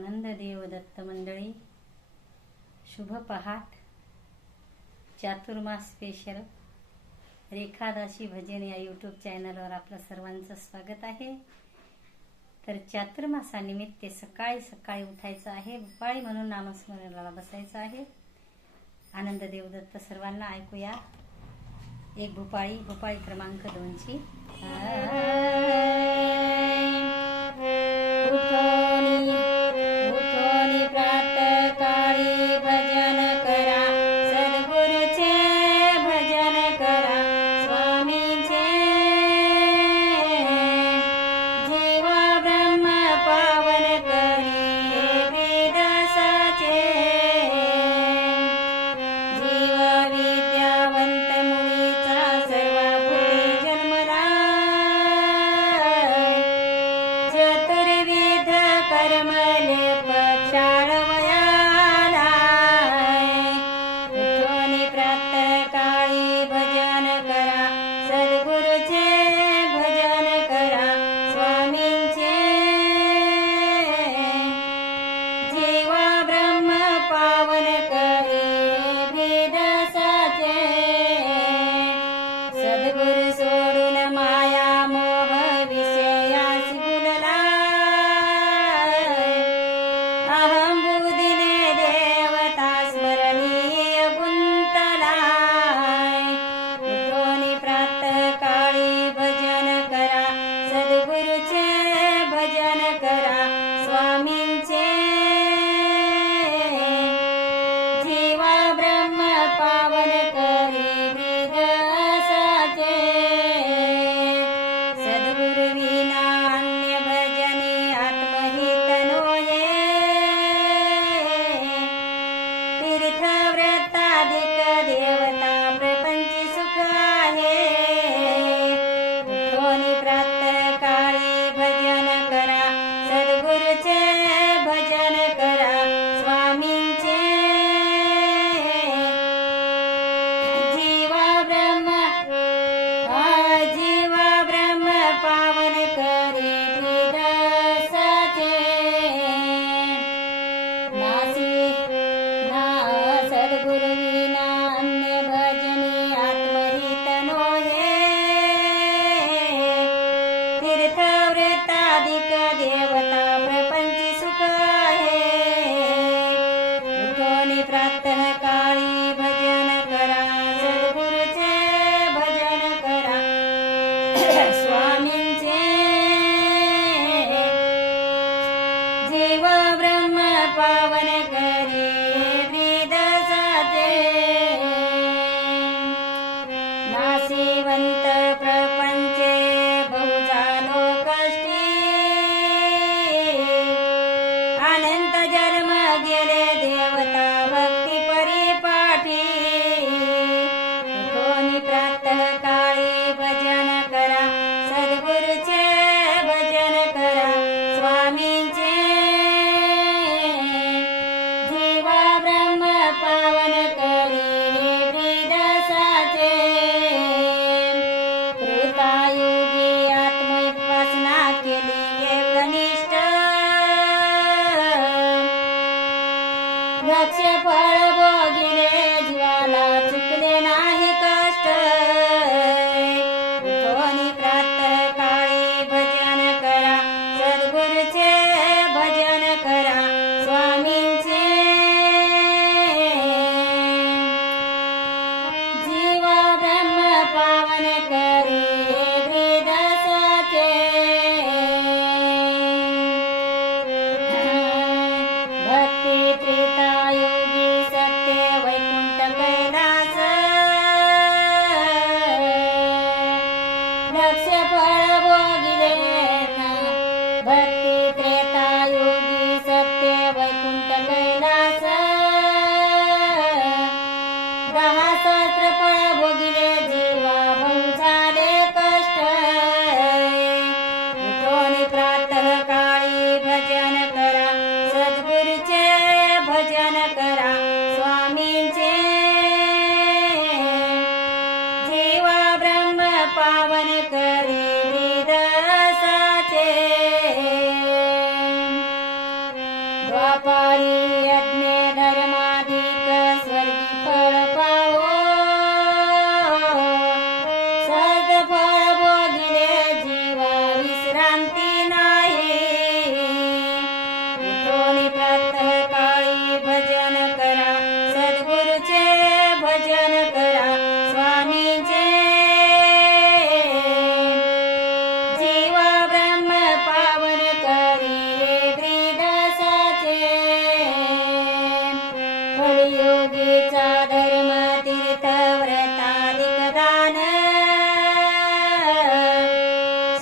आनंद देव दत्त मंडळी, शुभ पहाट. चातुर्मास स्पेशल रेखादासी भजन या यूट्यूब चॅनलवर आपलं सर्वांचं स्वागत आहे. तर चातुर्मासानिमित्त सकाळी सकाळी उठायचं आहे, भुपाळी म्हणून नामस्मरणाला बसायचं आहे. आनंद देवदत्त सर्वांना ऐकूया. एक भुपाळी क्रमांक 2 ची. उठोनी प्रातःकाळी भजन करा, सद्गुरूचे भजन करा, स्वामींचे जीवा ब्रह्म पावन करी वेदासाचे. जीव विद्यावंत मुळीचा सर्वभूती जन्मला, चतुर्विध कर्मले पक्षाळवयाला. उठोनी प्रातःकाळी भजन करा, सद्गुरूचे भजन करा, स्वामींचे जीवा ब्रह्म पावन करी भेदसाचे. सद्गुरु सोडून माया मोह विषयास गुलला, अहं बुद्धीने देवता स्मरणीय गुंतला. उठोनी प्रातःकाळी भजन करा, सद्गुरूचे भजन करा, स्वामींचे जीवा ब्रह्म पावन करी वेदासाचे. सद्गुरु विना अन्य भजने आत्महित नोहे, तीर्थव्रताधिक देवता प्रपंची सुख आहे. उठोनी प्रातःकाळी भजन करा, सद्गुरूचे भजन करा, स्वामींचे जीवा ब्रह्म पावन करी वेदासाचे. सद्गुरु विना अन्य भजनी आत्महित नोहे, तीर्थव्रताधिक देवता प्रपंची सुख आहे. उठोनी प्रातःकाळी भजन करा, सद्गुरूचे भजन करा, स्वामींचे जीव ब्रह्म पावन करी वेदासाचे. नाशिवंत प्रपंचे बहु झालो कष्टी, अनंत जन्म गेले देवता भक्ती परिपाठी. उठोनी प्रातःकाळी भजन करा, सद्गुरूचे भजन करा, स्वामींचे जीवा ब्रह्म पावन करी वेदासाचे. कृतायुगी आत्मोपासना केली एकनिष्ठ, वृक्ष फळ भोगिले जीवाला चुकले नाही कष्ट. उठोनी प्रातःकाळी भजन करा, सद्गुरूचे भजन करा, स्वामींचे जीवा ब्रह्म पावन करी वेदासाचे. भक्ती त्रेतायुगी सत्य वैकुंठ पापाळी यज्ञ धर्माधिक स्वर्गी फळ पावो सहज फळ भोगिले जीवा विश्रांती नाही उठोनी प्रातः काळी भजन करा सद्गुरूचे भजन करा स्वामींचे जीवा ब्रह्म पावन करी ब्रीदसाचे कलियुगीचा धर्म तीर्थ व्रताधिक दान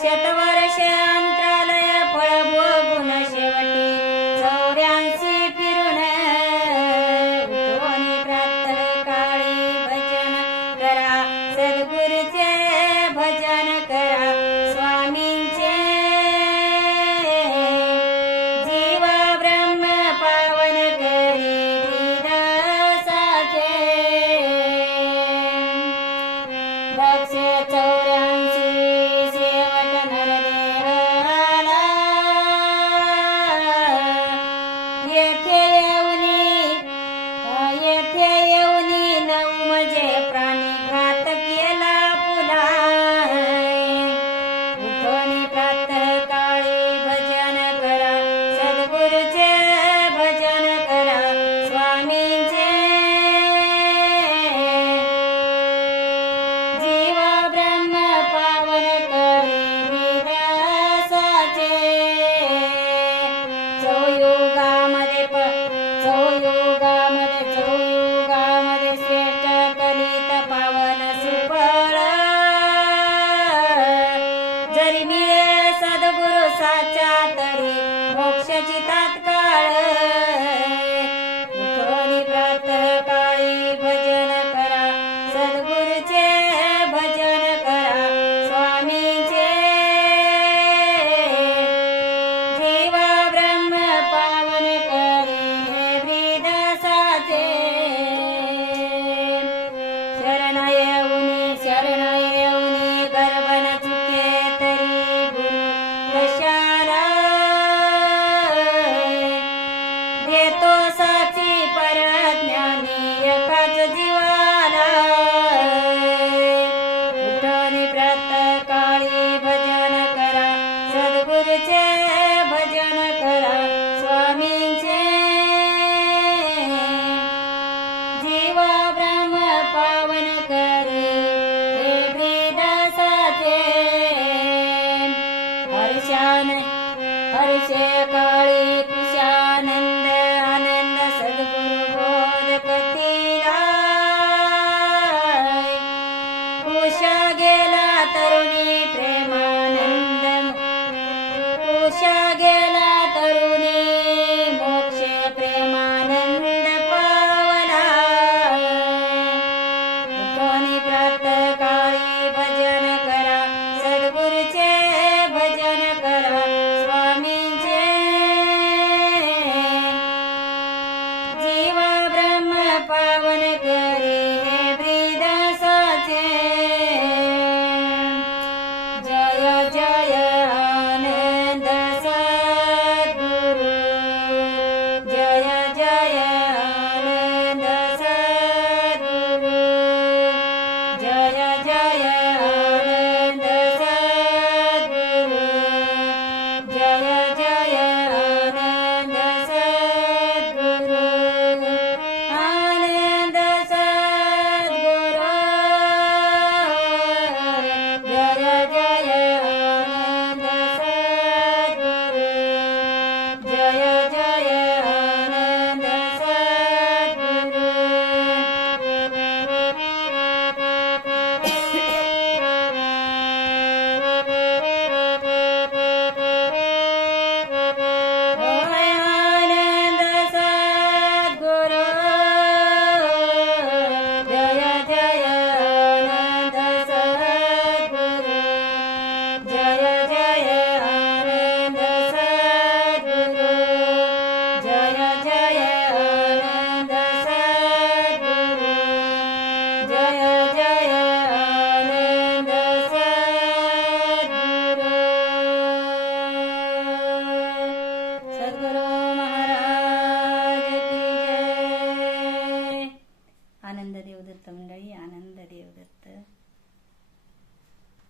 शतवर्ष अंतरालय फळ भोगून शेवटी 84 फिरून उठोनी प्रातः काळी भजन करा सद्गुरूचे भजन करा स्वामींचे जीवा ब्रह्म पावन करी ब्रीदसाचे दक्ष 84 शेवट नरदेह आला येथे येऊनी 9 म्हणजे प्राणीघात केला पुला उठोनी प्रातः काळी भजन करा सद्गुरूचे भजन करा स्वामींचे जीवा ब्रह्म पावन करी ब्रीदसाचे चौयुगामध्ये श्रेष्ठ कलित पावन सुफळ जरी मिळे सद्गुरु साचा तरी मोक्षाची तात्काळ उठोनी प्रातः काळी भजन करा सद्गुरूचे भजन करा स्वामींचे जीवा ब्रह्म पावन करी ब्रीदसाचे शरण येऊनी गर्भ न चुके तरी गुरु कशाला देतो साची परज्ञानी एकाच जीवाला उठोनी प्रातः काळी भजन करा सद्गुरूचे भजन करा स्वामींचे जीवा ब्रह्म पावन करी ब्रीदसाचे हर्षे काळी कुशानंद आनंद सद्गुरु बोध कथिला कुशा गेला तरुणी प्रेमानंद कुशा गेला तरुणी मोक्ष प्रेमानंद पावला उठोनी प्रातः काळी भजन करा सद्गुरूचे भजन करा स्वामींचे आनंद देवदत्त मंडळी, आनंद देवदत्त.